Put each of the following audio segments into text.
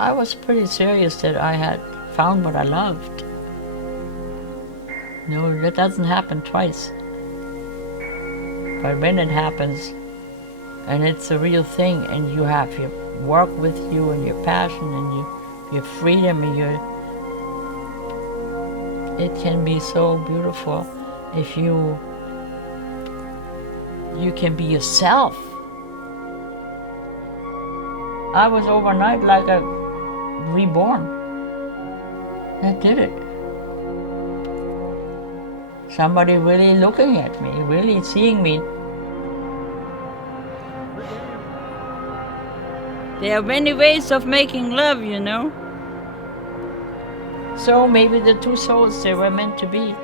I was pretty serious that I had found what I loved. No, that doesn't happen twice. But when it happens, and it's a real thing, and you have your work with you, and your passion, and your freedom, and it can be so beautiful if you can be yourself. I was overnight like a reborn. That did it. Somebody really looking at me, really seeing me. There are many ways of making love, you know. So maybe the two souls, they were meant to be.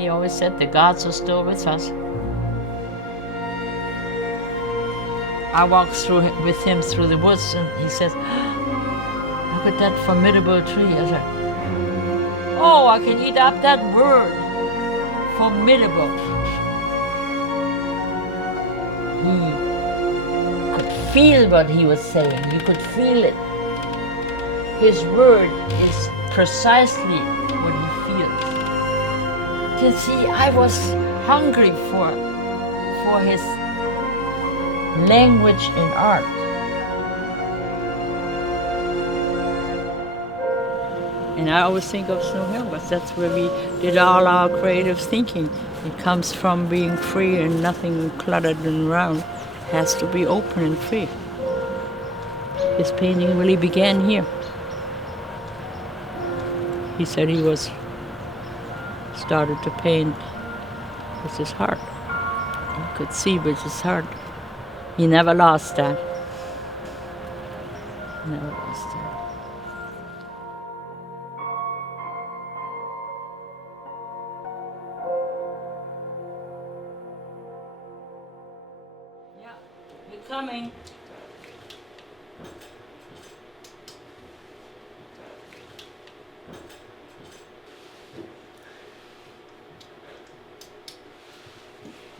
He always said the gods are still with us. I walked with him through the woods, and he says, look at that formidable tree. I said, oh, I can eat up that word, formidable. He could feel what he was saying. You could feel it. His word is precisely what he feels. You see, I was hungry for his language in art. And I always think of Snow Hill, but that's where we did all our creative thinking. It comes from being free and nothing cluttered and around. It has to be open and free. His painting really began here. He said he started to paint with his heart. He could see with his heart. He never lost that. Never lost that. Yeah, you're coming.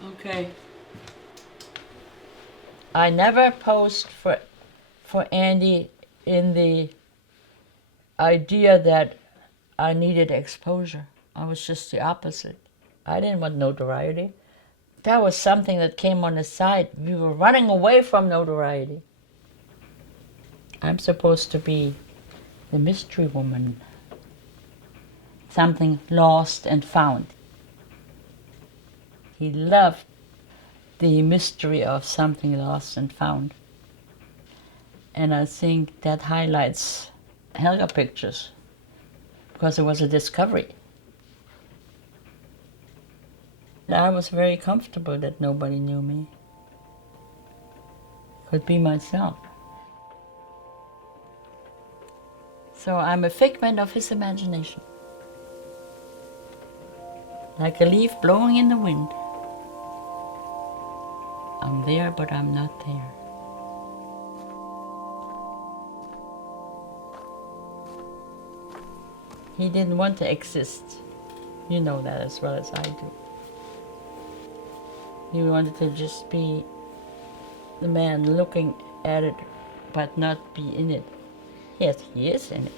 Okay. I never posed for Andy in the idea that I needed exposure. I was just the opposite. I didn't want notoriety. That was something that came on the side. We were running away from notoriety. I'm supposed to be the mystery woman. Something lost and found. He loved the mystery of something lost and found. And I think that highlights Helga pictures, because it was a discovery. I was very comfortable that nobody knew me. Could be myself. So I'm a figment of his imagination. Like a leaf blowing in the wind. I'm there, but I'm not there. He didn't want to exist. You know that as well as I do. He wanted to just be the man looking at it, but not be in it. Yes, he is in it.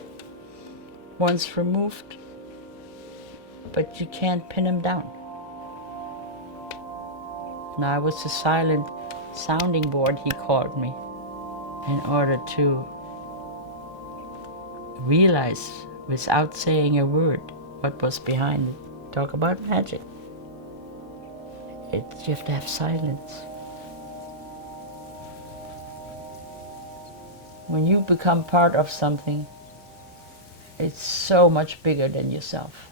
Once removed, but you can't pin him down. And I was a silent sounding board, he called me, in order to realize, without saying a word, what was behind it. Talk about magic. You have to have silence. When you become part of something, it's so much bigger than yourself.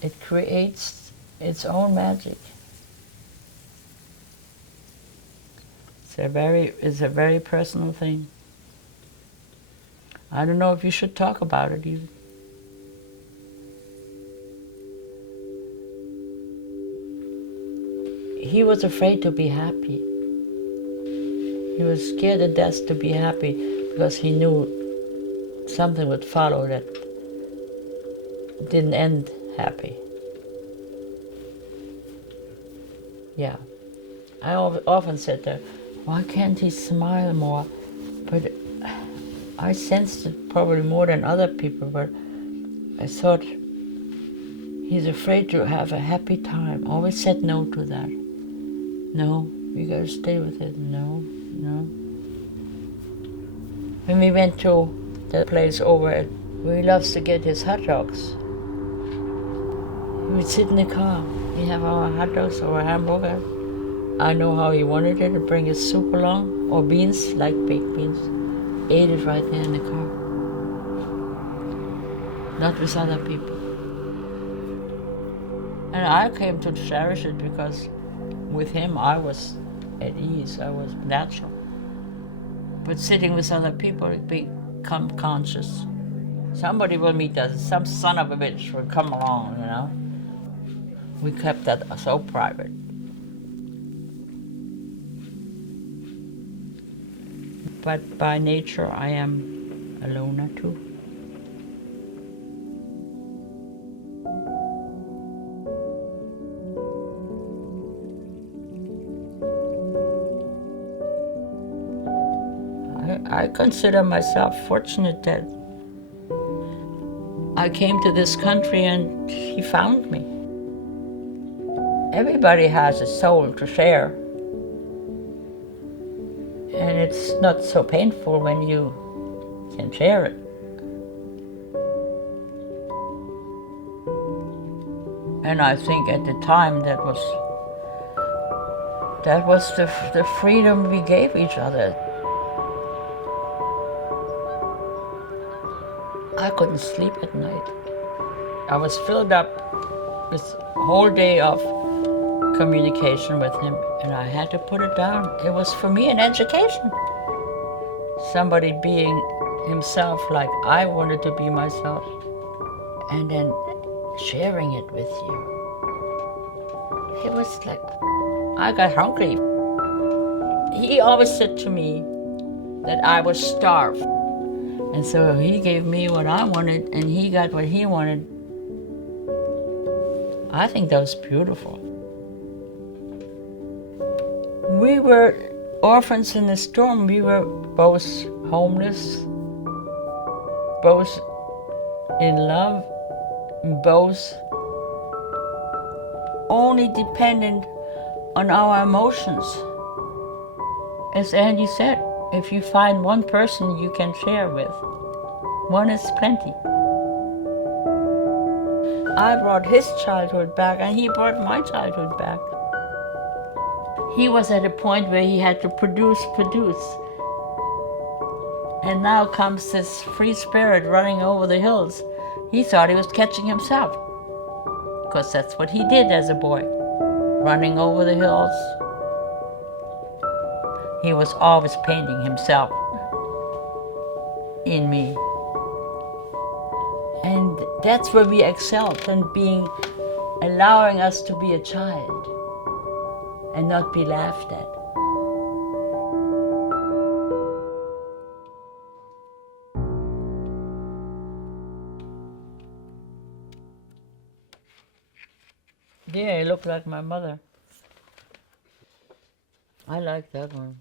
It creates its own magic. It's a very personal thing. I don't know if you should talk about it even. He was afraid to be happy. He was scared to death to be happy because he knew something would follow that didn't end happy. Yeah. I often said to her, why can't he smile more? But I sensed it probably more than other people, but I thought he's afraid to have a happy time. Always said no to that. No, you gotta stay with it. No, no. When we went to the place over at where he loves to get his hot dogs, we would sit in the car. We have our hot dogs or a hamburger. I know how he wanted it, to bring his soup along, or beans, like baked beans. Ate it right there in the car. Not with other people. And I came to cherish it because with him I was at ease, I was natural. But sitting with other people, it become conscious. Somebody will meet us, some son of a bitch will come along, you know. We kept that so private. But by nature, I am a loner too. I consider myself fortunate that I came to this country and he found me. Everybody has a soul to share. And it's not so painful when you can share it. And I think at the time that was the freedom we gave each other. I couldn't sleep at night. I was filled up with a whole day of communication with him, and I had to put it down. It was for me an education. Somebody being himself like I wanted to be myself, and then sharing it with you. It was like, I got hungry. He always said to me that I was starved. And so he gave me what I wanted, and he got what he wanted. I think that was beautiful. We were orphans in the storm. We were both homeless, both in love, both only dependent on our emotions. As Andy said, if you find one person you can share with, one is plenty. I brought his childhood back and he brought my childhood back. He was at a point where he had to produce. And now comes this free spirit running over the hills. He thought he was catching himself, because that's what he did as a boy, running over the hills. He was always painting himself in me. And that's where we excelled, in allowing us to be a child and not be laughed at. Yeah, I look like my mother. I like that one.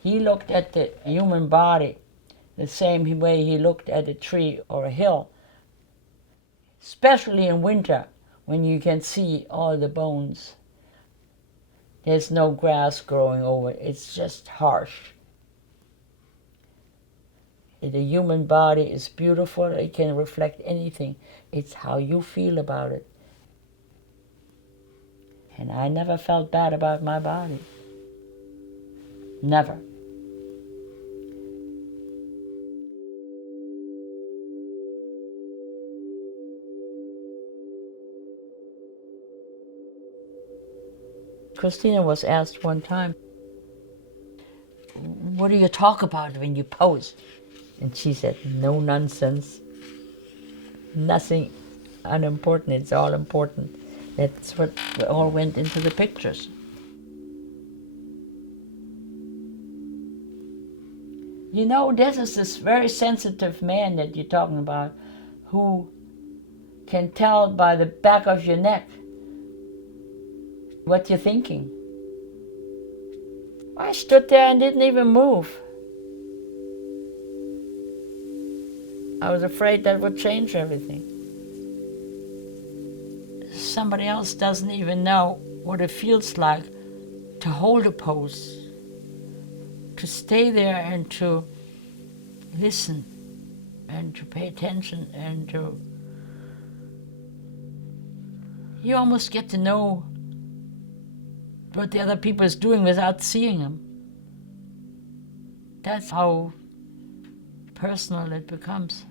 He looked at the human body the same way he looked at a tree or a hill, especially in winter when you can see all the bones. There's no grass growing over it. It's just harsh. The human body is beautiful. It can reflect anything. It's how you feel about it. And I never felt bad about my body. Never. Christina was asked one time, what do you talk about when you pose? And she said, no nonsense. Nothing unimportant, it's all important. That's what all went into the pictures. You know, there's this very sensitive man that you're talking about who can tell by the back of your neck What you thinking? I stood there and didn't even move. I was afraid that would change everything. Somebody else doesn't even know what it feels like to hold a pose, to stay there and to listen and to pay attention and to... You almost get to know what the other people is doing without seeing them. That's how personal it becomes.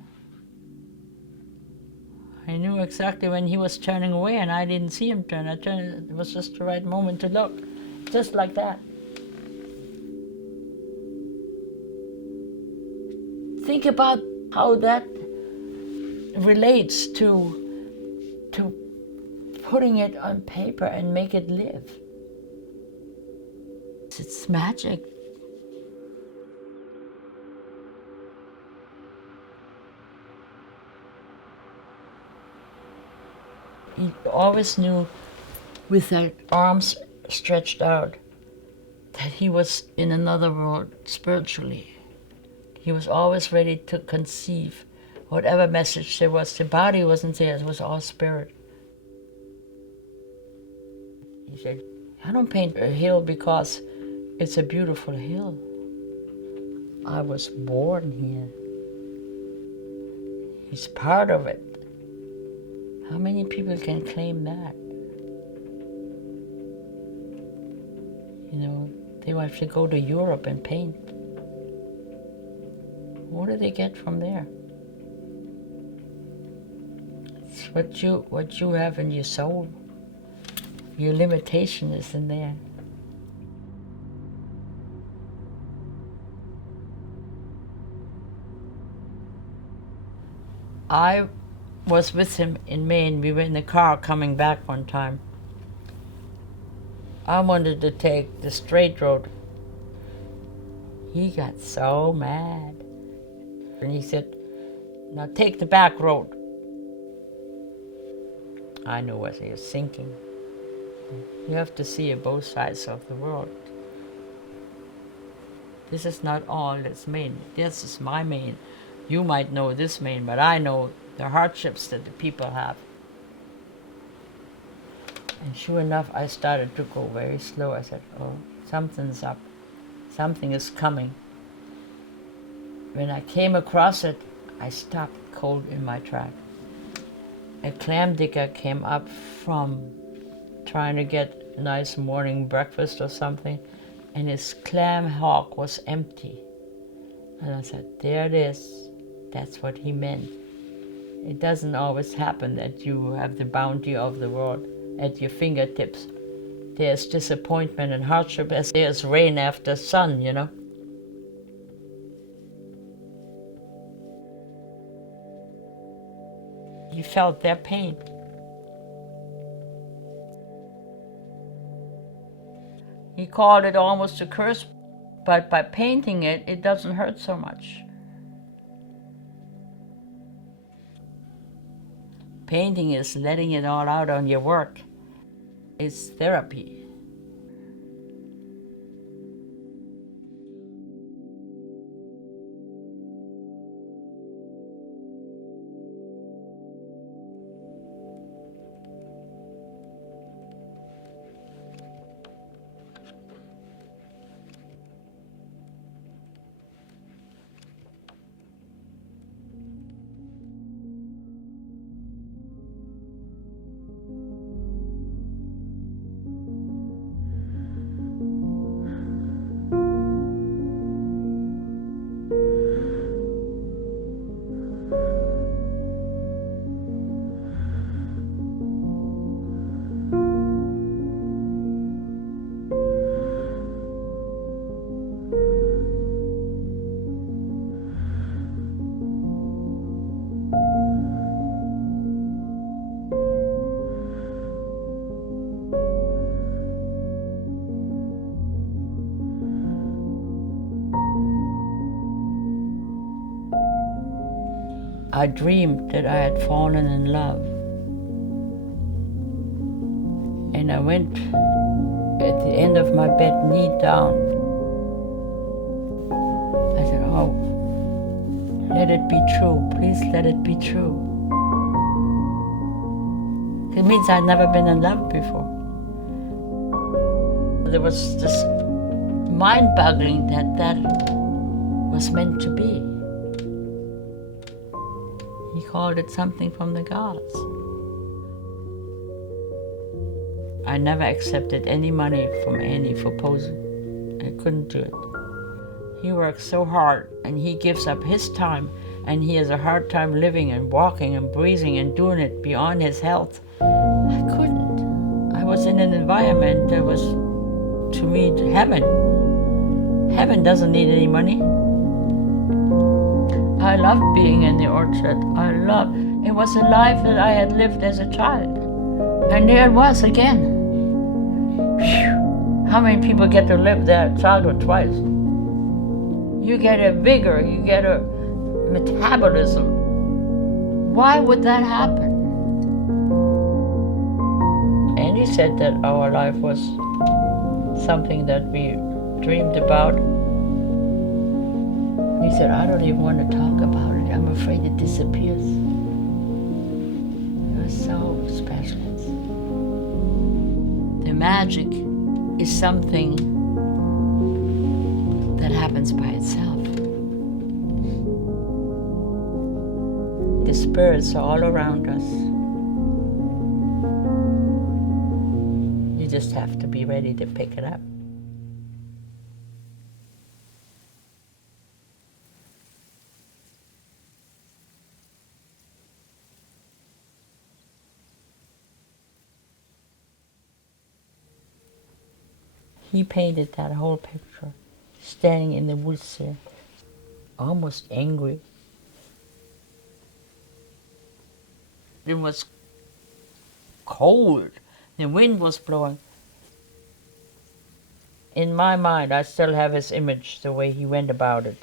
I knew exactly when he was turning away and I didn't see him turn. It was just the right moment to look. Just like that. Think about how that relates to putting it on paper and make it live. It's magic. He always knew, with their arms stretched out, that he was in another world spiritually. He was always ready to conceive whatever message there was. The body wasn't there, it was all spirit. He said, I don't paint a hill because it's a beautiful hill. I was born here. He's part of it. How many people can claim that? You know, they will have to go to Europe and paint. What do they get from there? It's what you have in your soul. Your limitation is in there. I was with him in Maine. We were in the car coming back one time. I wanted to take the straight road. He got so mad. And he said, now take the back road. I knew what he was thinking. You have to see both sides of the world. This is not all that's Maine. This is my Maine. You might know this Maine, but I know the hardships that the people have. And sure enough, I started to go very slow. I said, oh, something's up. Something is coming. When I came across it, I stopped cold in my track. A clam digger came up from trying to get a nice morning breakfast or something, and his clam hawk was empty. And I said, there it is. That's what he meant. It doesn't always happen that you have the bounty of the world at your fingertips. There's disappointment and hardship as there's rain after sun, you know. He felt their pain. He called it almost a curse, but by painting it, it doesn't hurt so much. Painting is letting it all out on your work. It's therapy. I dreamed that I had fallen in love. And I went at the end of my bed, kneed down. I said, oh, let it be true. Please let it be true. It means I'd never been in love before. There was this mind-boggling that was meant to be. He called it something from the gods. I never accepted any money from Andy for posing. I couldn't do it. He works so hard and he gives up his time, and he has a hard time living and walking and breathing and doing it beyond his health. I couldn't. I was in an environment that was, to me, heaven. Heaven doesn't need any money. I loved being in the orchard. It was a life that I had lived as a child. And there it was again. Whew. How many people get to live their childhood twice? You get a vigor, you get a metabolism. Why would that happen? And he said that our life was something that we dreamed about. He said, I don't even want to talk about it. I'm afraid it disappears. It was so special. The magic is something that happens by itself. The spirits are all around us. You just have to be ready to pick it up. He painted that whole picture, standing in the woods there, almost angry. It was cold. The wind was blowing. In my mind, I still have his image, the way he went about it.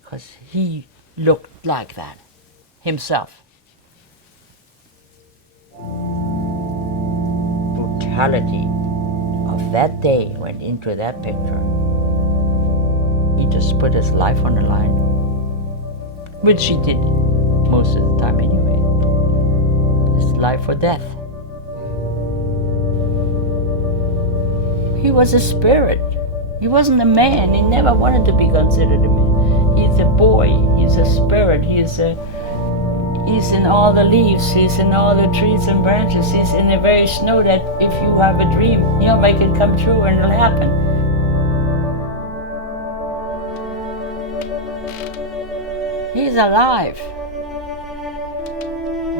Because he looked like that, himself. Brutality of that day went into that picture. He just put his life on the line, which he did most of the time anyway. It's life or death. He was a spirit. He wasn't a man. He never wanted to be considered a man. He's a boy. He's a spirit. He's in all the leaves. He's in all the trees and branches. He's in the very snow that if you have a dream, he'll make it come true and it'll happen. He's alive.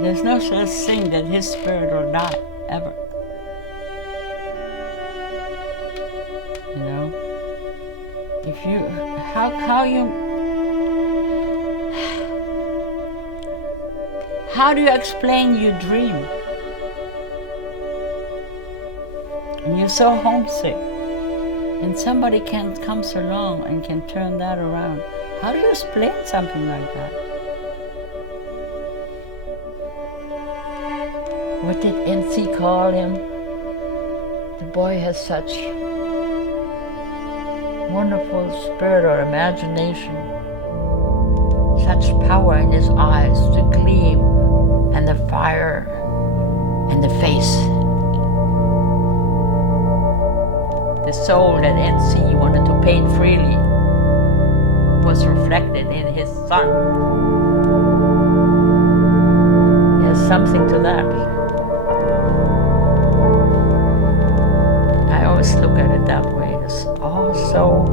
There's no such thing that his spirit will die, ever. You know? If you, how do you explain your dream? And you're so homesick, and somebody comes along and can turn that around. How do you explain something like that? What did NC call him? The boy has such wonderful spirit or imagination, such power in his eyes, the gleam and the fire and the face. The soul that NC wanted to paint freely was reflected in his son. There's something to that. I always look at it that way. It's all so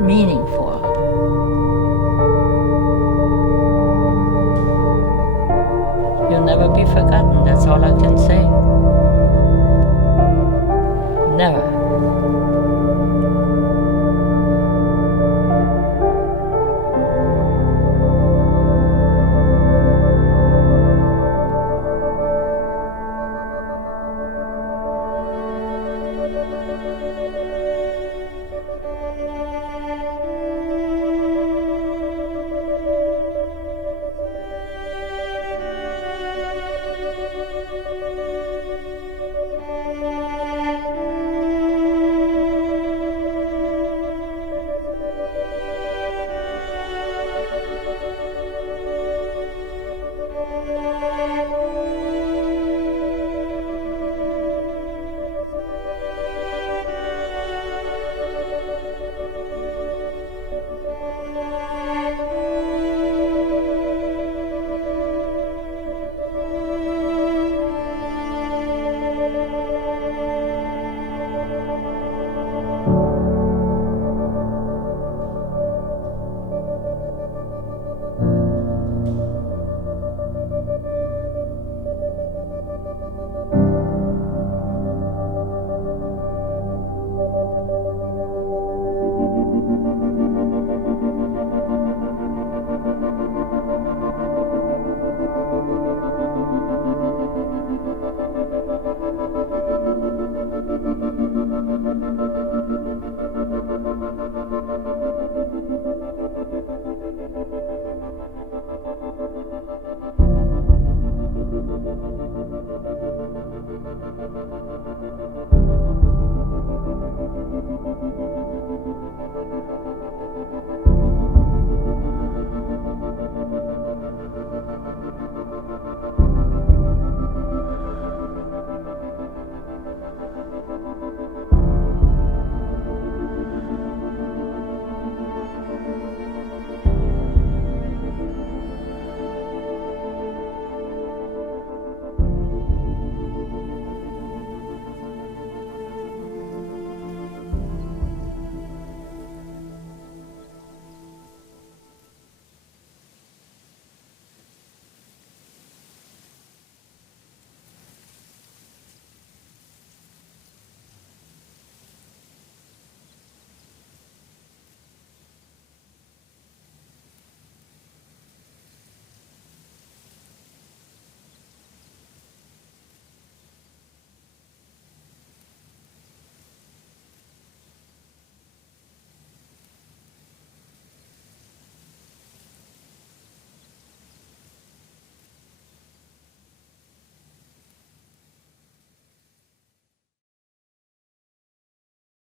meaningful. You'll never be forgotten, that's all I can say. Never.